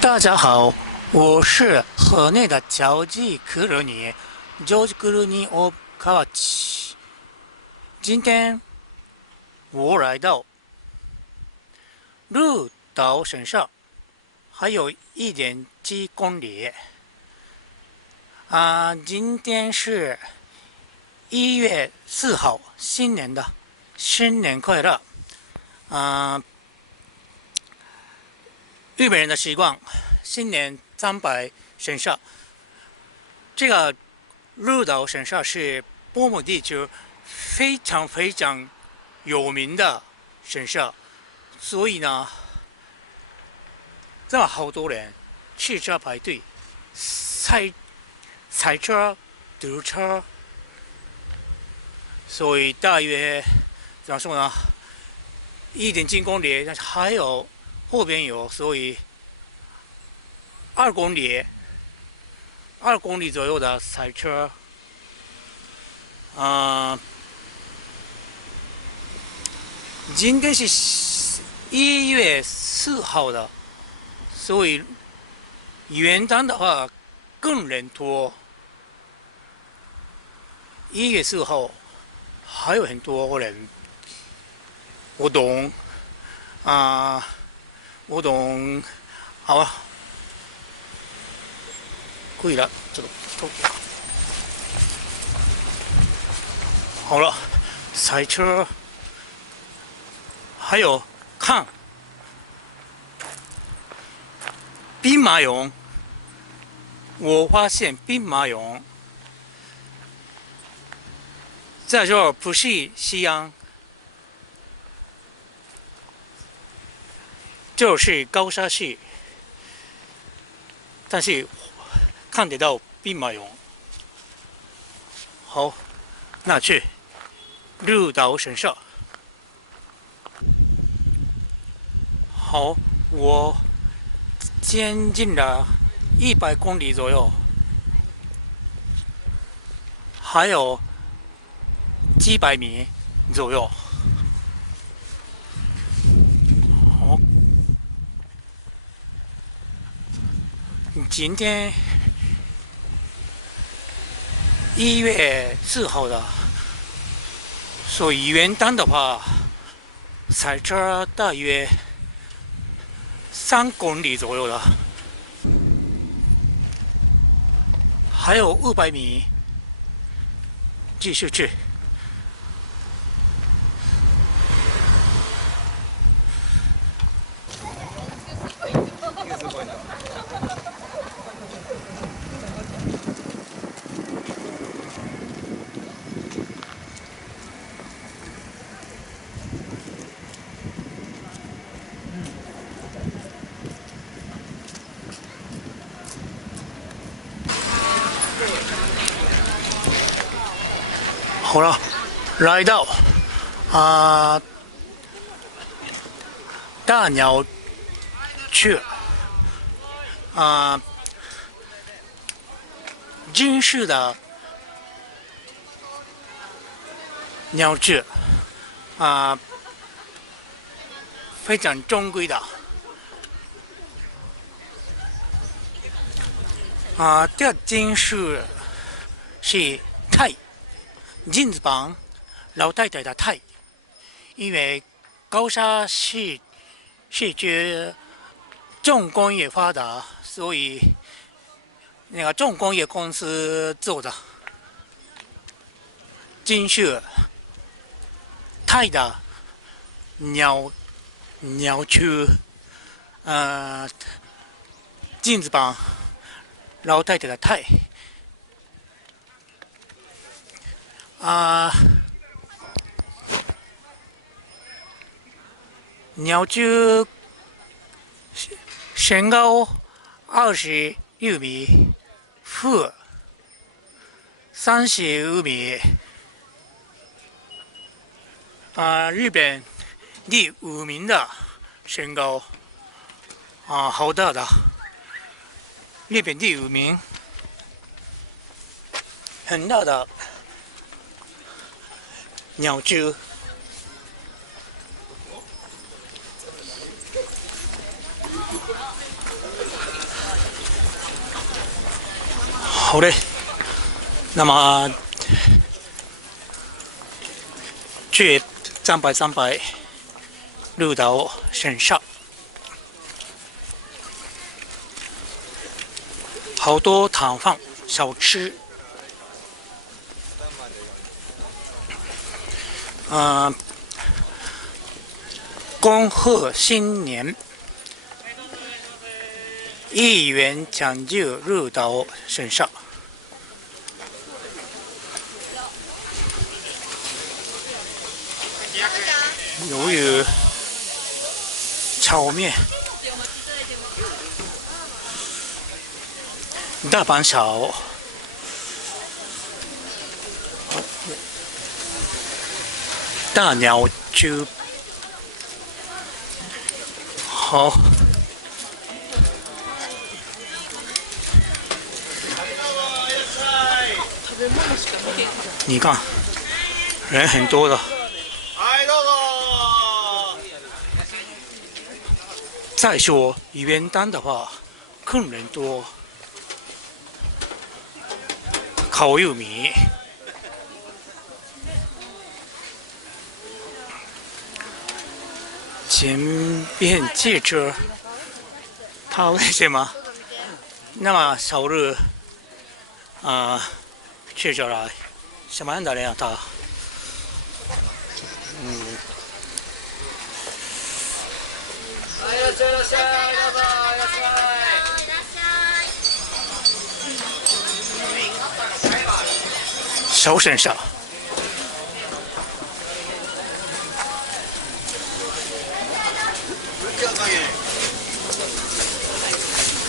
大家好，我是河内的乔治克鲁尼 （George Clooney of Karachi）。今天我来到鹿岛省上，还有1.7公里。今天是1月4号，新年的新年快乐。日本人的习惯，新年参拜神社。这个鹿岛神社是波摩地区非常非常有名的神社，所以呢，这么好多人汽车排队，赛车、堵车，所以大约怎么说呢？1.7公里，但是还有后边有，所以2公里左右的赛车。今天是1月4号的，所以元旦的话更人多。1月4号还有很多人，我懂。我懂。好啊，可以了，这个好了，赛车，还有看兵马俑。我发现兵马俑在这儿不是西安，就是高沙市，但是看得到兵马俑。好，那去鹿岛神社。好，我接近了100公里左右，还有几百米左右。好，今天1月4号的，所以元旦的话，赛车大约3公里左右的，还有500米，继续去。好了，来到大鸟雀金氏的鸟雀非常珍贵的这金氏是钛金字旁老太太的太，因为高沙是指重工业发达，所以那个重工业公司做的金是钛的鸟雀，金字旁老太太的太。鸟雀身高26米，腹35米。日本第5名的身高，好大的，日本第5名，很大的鸟雀。好嘞，那么这300鹿岛神社，好多摊贩小吃，恭贺新年，一元抢救鹿岛神社。鱿鱼、炒面、大阪烧、大鸟居，好。你看，人很多的。再说元旦的话，客人多，烤玉米，前边汽车，它为什么那么少人去这来？什么样的人啊？他，小神社。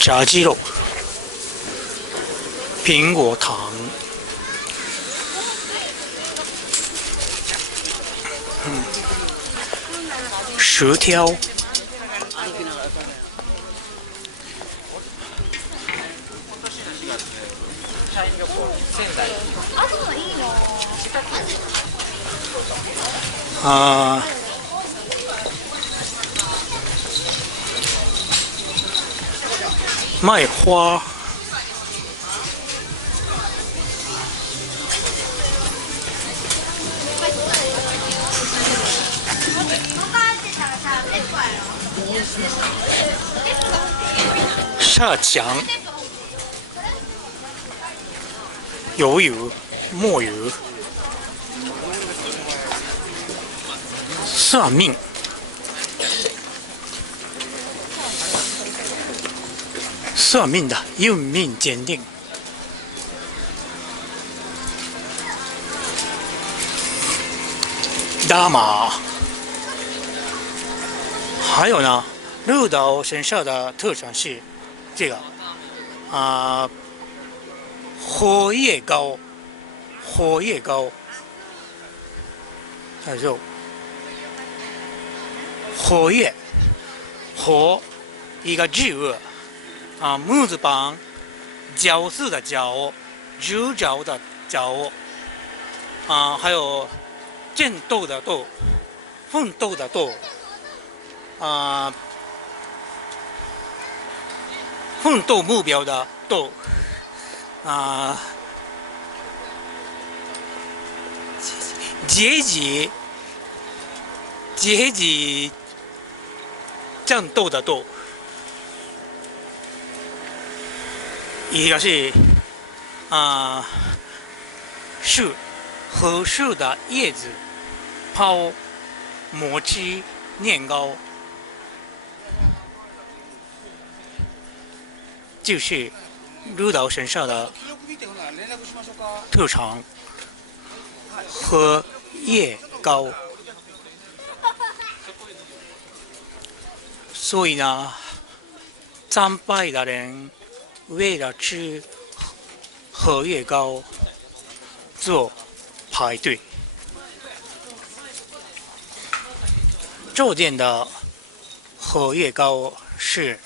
炸鸡肉、苹果糖，薯条，卖花，沙姜、油油、墨油、算命。算命的运命鉴定，大马，还有呢，鹿岛神社的特产是这个火叶糕，火叶糕，还有肉，火叶，火一个字木字旁，绞丝的绞，日照的照，还有战斗的斗，奋斗的斗，奋斗目标的斗，阶级战斗的斗。一个是是合适的叶子泡餅年糕，就是鹿岛神社的特产荷叶糕。所以呢，参拜的人为了吃荷叶糕做排队。这店的荷叶糕是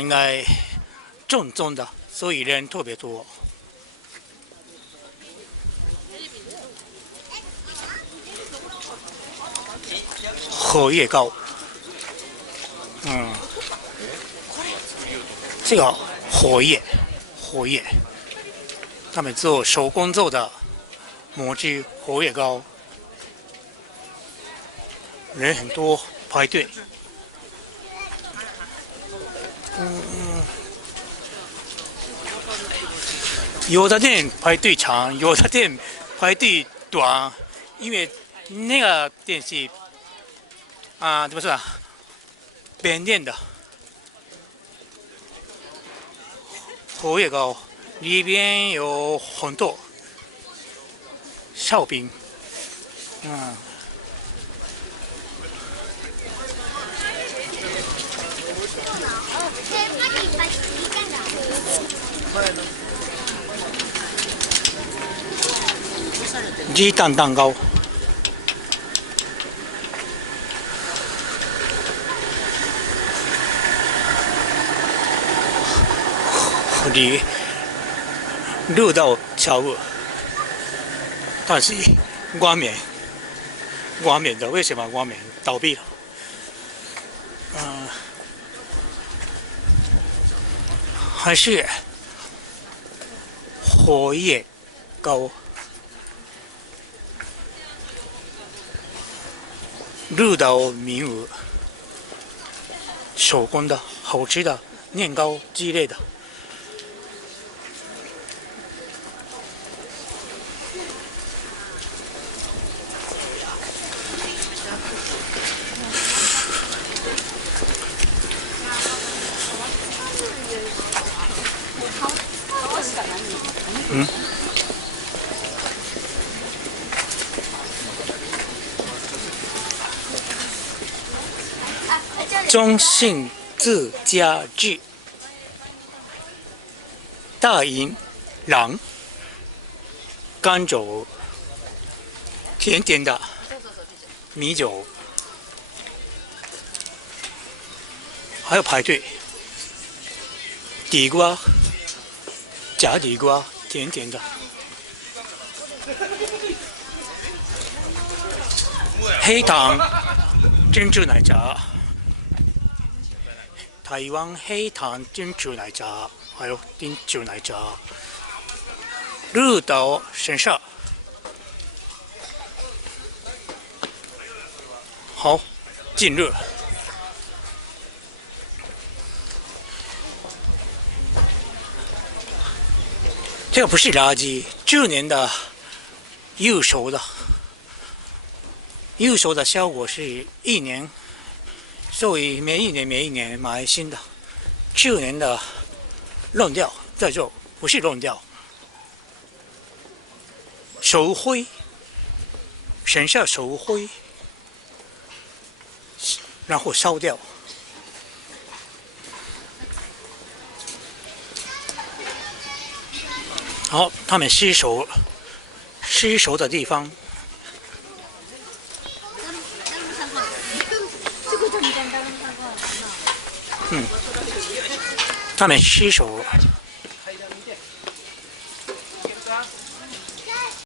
应该正宗的，所以人特别多。荷叶糕，这个火叶，他们做手工做的魔之活月糕，人很多排队。有的店排队长，有的店排队短，因为那个店是怎么说啊？扁店的活月糕，里边有很多烧饼，鸡蛋蛋糕。里热到超热，但是外面的为什么外面倒闭了？还是活月糕，热到名额，手工的好吃的年糕之类的。中信自家制大银狼甘蔗甜甜的米酒，还要排队。地瓜假地瓜甜甜的，黑糖珍珠奶茶。台湾黑糖珍珠奶茶，还有珍珠奶茶，绿岛神社，好，进入。这个不是垃圾，去年的幼熟的，幼熟的效果是1年。所以每一年买新的，去年的弄掉再做，不是弄掉，手灰，省下手灰，然后烧掉。好，他们失熟的地方。他们失手